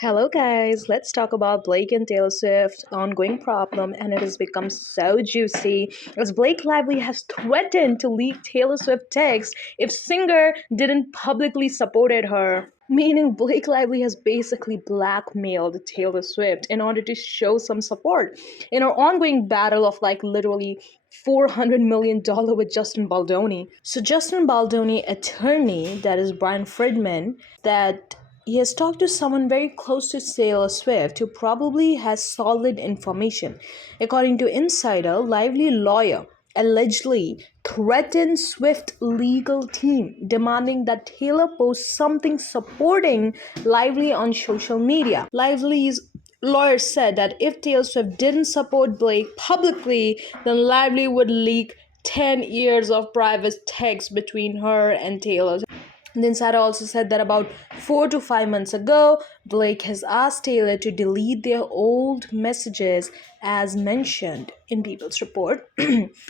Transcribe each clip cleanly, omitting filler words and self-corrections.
Hello, guys. Let's talk about Blake and Taylor Swift ongoing problem, and it has become so juicy as Blake Lively has threatened to leak Taylor Swift text if singer didn't publicly supported her. Meaning Blake Lively has basically blackmailed Taylor Swift in order to show some support in her ongoing battle of like literally $400 million with Justin Baldoni. So Justin Baldoni attorney, that is Brian Friedman, that he has talked to someone very close to Taylor Swift who probably has solid information. According to Insider, Lively lawyer allegedly threatened Swift legal team, demanding that Taylor post something supporting Lively on social media. Lively's lawyer said that if Taylor Swift didn't support Blake publicly, then Lively would leak 10 years of private text between her and Taylor. Then Sarah also said that about 4 to 5 months ago, Blake has asked Taylor to delete their old messages as mentioned in People's Report.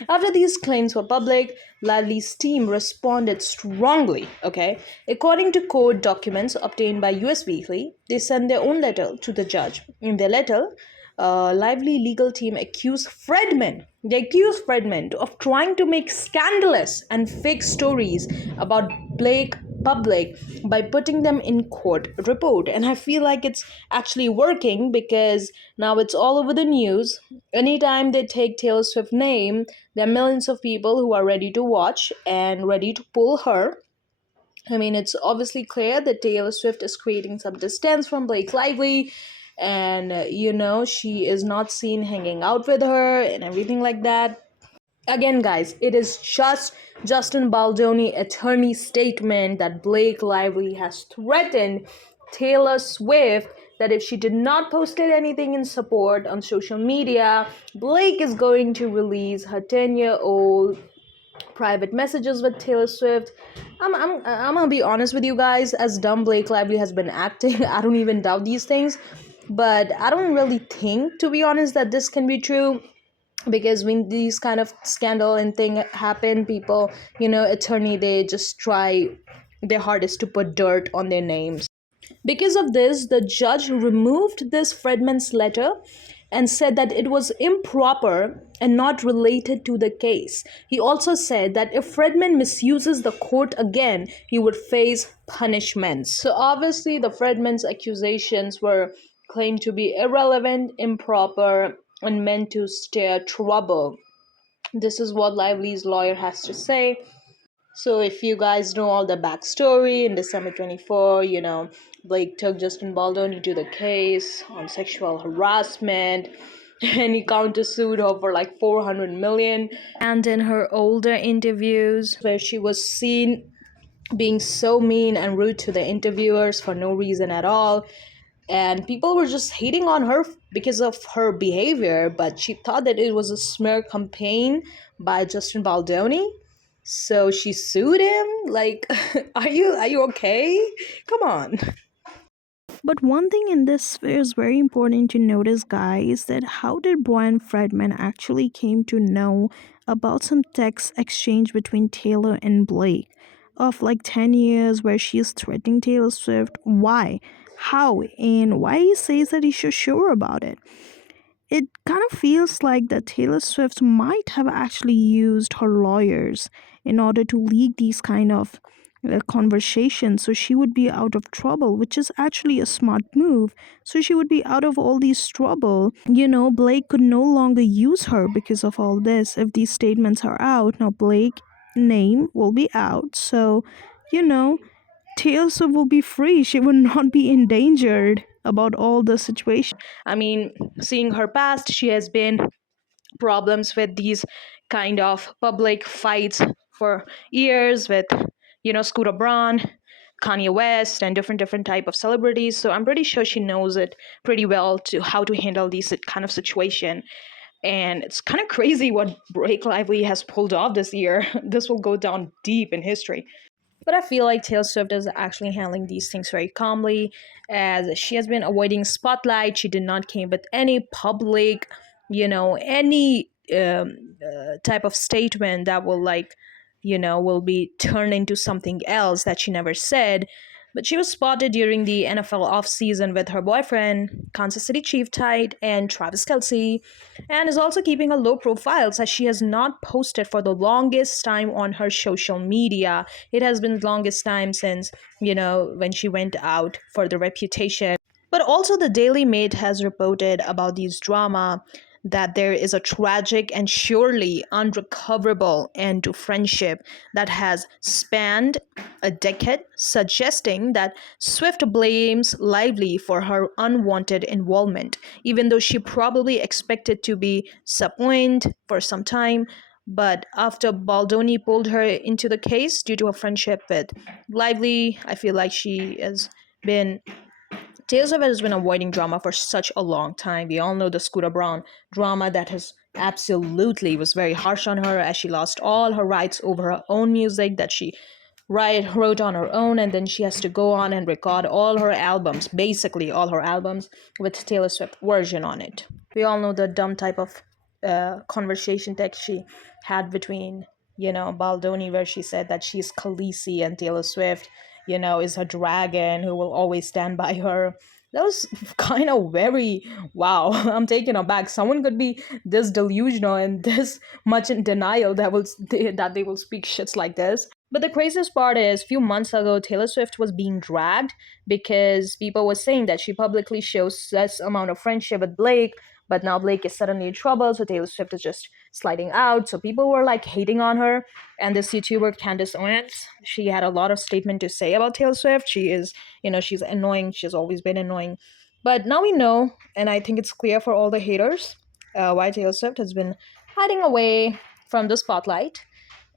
After these claims were public, Lively's team responded strongly. Okay, according to court documents obtained by US Weekly, they sent their own letter to the judge. In their letter, Lively legal team accused Fredman. They accused Fredman of trying to make scandalous and fake stories about Blake public by putting them in court report. And I feel like it's actually working because now it's all over the news. Anytime they take Taylor Swift's name, there are millions of people who are ready to watch and ready to pull her. I mean, it's obviously clear that Taylor Swift is creating some distance from Blake Lively, and she is not seen hanging out with her and everything like that. Again, guys, it is just Justin Baldoni attorney's statement that Blake Lively has threatened Taylor Swift that if she did not post anything in support on social media, Blake is going to release her 10-year-old private messages with Taylor Swift. I'm gonna be honest with you guys. As dumb Blake Lively has been acting, I don't even doubt these things. But I don't really think, to be honest, that this can be true because when these kind of scandal and thing happen, people, attorney, they just try their hardest to put dirt on their names. Because of this, the judge removed this Fredman's letter and said that it was improper and not related to the case. He also said that if Fredman misuses the court again, he would face punishments. So obviously, the Fredman's accusations were claimed to be irrelevant, improper, and meant to stir trouble. This is what Lively's lawyer has to say. So if you guys know all the backstory, in December 24, Blake took Justin Baldoni to the case on sexual harassment and he countersued her for like 400 million. And in her older interviews where she was seen being so mean and rude to the interviewers for no reason at all, and people were just hating on her because of her behavior, but she thought that it was a smear campaign by Justin Baldoni, so she sued him. Like, are you okay? Come on. But one thing in this is very important to notice, guys, that how did Brian Fredman actually came to know about some text exchange between Taylor and Blake of like 10 years where she is threatening Taylor Swift? Why? How? And why he says that he's so sure about it? It kind of feels like that Taylor Swift might have actually used her lawyers in order to leak these kind of conversations so she would be out of trouble, which is actually a smart move. So she would be out of all these trouble. Blake could no longer use her because of all this. If these statements are out, now Blake name will be out. So, you know, Taylor Swift will be free. She will not be endangered about all the situation. I mean, seeing her past, she has been problems with these kind of public fights for years with Scooter Braun, Kanye West, and different type of celebrities. So I'm pretty sure she knows it pretty well to how to handle these kind of situation. And it's kind of crazy what Blake Lively has pulled off this year. This will go down deep in history. But I feel like Taylor Swift is actually handling these things very calmly, as she has been avoiding spotlight. She did not came with any public, any type of statement that will will be turned into something else that she never said. But she was spotted during the NFL offseason with her boyfriend, Kansas City Chief tight and Travis Kelsey, and is also keeping a low profile as she has not posted for the longest time on her social media. It has been the longest time since, when she went out for the reputation. But also, the Daily Mail has reported about these drama that there is a tragic and surely unrecoverable end to friendship that has spanned a decade, suggesting that Swift blames Lively for her unwanted involvement, even though she probably expected to be disappointed for some time. But after Baldoni pulled her into the case due to a friendship with Lively, I feel like she has been Taylor Swift has been avoiding drama for such a long time. We all know the Scooter Braun drama that has absolutely was very harsh on her as she lost all her rights over her own music that she wrote on her own, and then she has to go on and record all her albums, basically all her albums, with Taylor Swift version on it. We all know the dumb type of conversation text she had between, Baldoni, where she said that she's Khaleesi and Taylor Swift, is her dragon who will always stand by her. That was kind of very wow. I'm taken aback. Someone could be this delusional and this much in denial that they will speak shits like this. But the craziest part is, a few months ago, Taylor Swift was being dragged because people were saying that she publicly shows such amount of friendship with Blake, but now Blake is suddenly in trouble, so Taylor Swift is just sliding out. So people were like hating on her. And this YouTuber, Candace Owens, she had a lot of statement to say about Taylor Swift. She is, she's annoying. She's always been annoying. But now we know, and I think it's clear for all the haters, why Taylor Swift has been hiding away from the spotlight,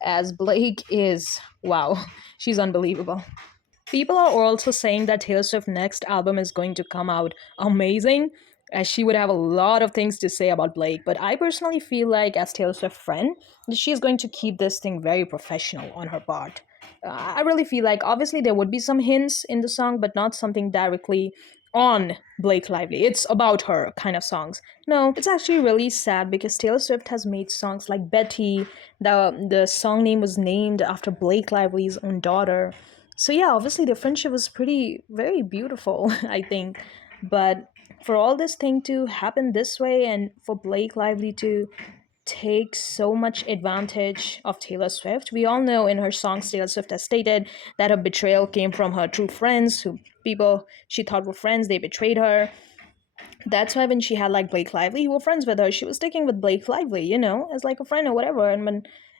as Blake is, wow, she's unbelievable. People are also saying that Taylor Swift's next album is going to come out amazing, as she would have a lot of things to say about Blake. But I personally feel like, as Taylor Swift friend, that she's going to keep this thing very professional on her part. I really feel like, obviously there would be some hints in the song, but not something directly on Blake Lively. It's about her kind of songs. No, it's actually really sad because Taylor Swift has made songs like Betty. The song name was named after Blake Lively's own daughter. So yeah, obviously the friendship was pretty very beautiful, I think. But for all this thing to happen this way and for Blake Lively to take so much advantage of Taylor Swift. We all know in her songs, Taylor Swift has stated that her betrayal came from her true friends, who people she thought were friends, they betrayed her. That's why when she had like Blake Lively, who were friends with her, she was sticking with Blake Lively, as like a friend or whatever.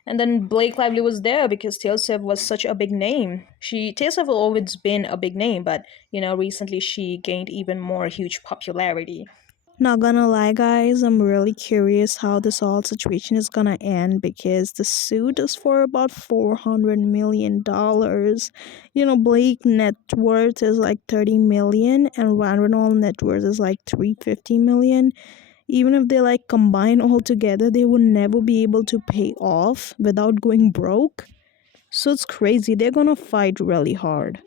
And then Blake Lively was there because Taylor Swift was such a big name. Taylor Swift has always been a big name, but recently she gained even more huge popularity. Not gonna lie, guys, I'm really curious how this whole situation is gonna end because the suit is for about $400 million. Blake net worth is like 30 million and Ryan Reynolds net worth is like 350 million. Even if they like combine all together, they would never be able to pay off without going broke. So it's crazy. They're gonna fight really hard.